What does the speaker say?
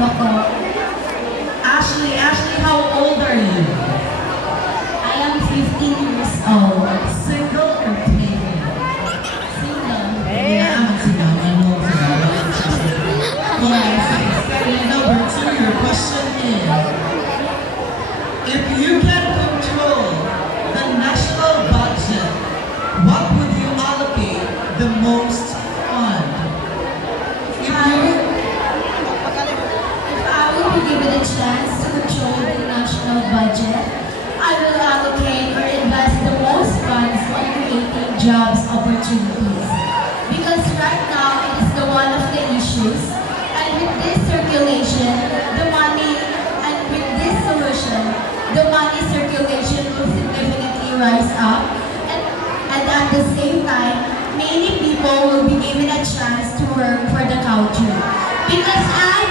iba po. Ashley, how old are you? I am 15 years old. Single or taken? Single. Yeah, I'm single. Yes. Okay, number 2, your question is, if you can control the national budget, what would you allocate the most fund? If I will be given a chance to control the national budget, I will allocate or invest the most funds on creating jobs opportunities. Because right now, it is the one of the issues. And with this circulation, and with this solution, the money circulation will significantly rise up. And at the same time, many people will be given a chance to work for the country. Because I